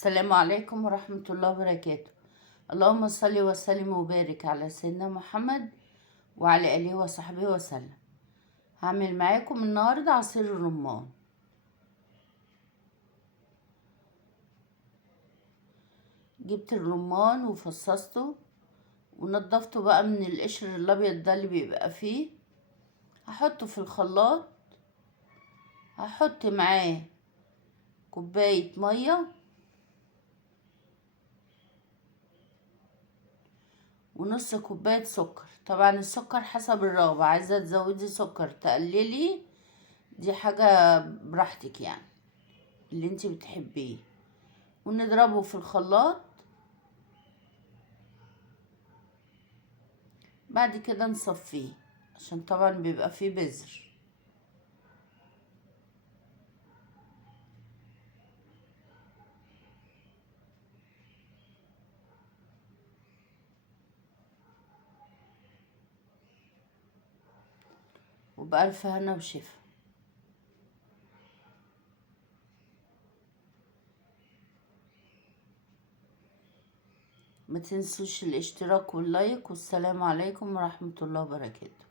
السلام عليكم ورحمة الله وبركاته. اللهم صل وسلم وبارك على سيدنا محمد وعلى آله وصحبه وسلم. هعمل معاكم النهاردة عصير الرمان. جبت الرمان وفصصته ونضفته بقى من القشر الابيض ده اللي بيبقى فيه. هحطه في الخلاط، هحط معاه كوباية مية ونص كوباية سكر. طبعا السكر حسب الرغبة، عايزة تزودي سكر تقللي، دي حاجة براحتك يعني اللي انت بتحبيه. ونضربه في الخلاط، بعد كده نصفيه عشان طبعا بيبقى فيه بذر. وبألف هنا وشفا. ما تنسوش الاشتراك واللايك، والسلام عليكم ورحمة الله وبركاته.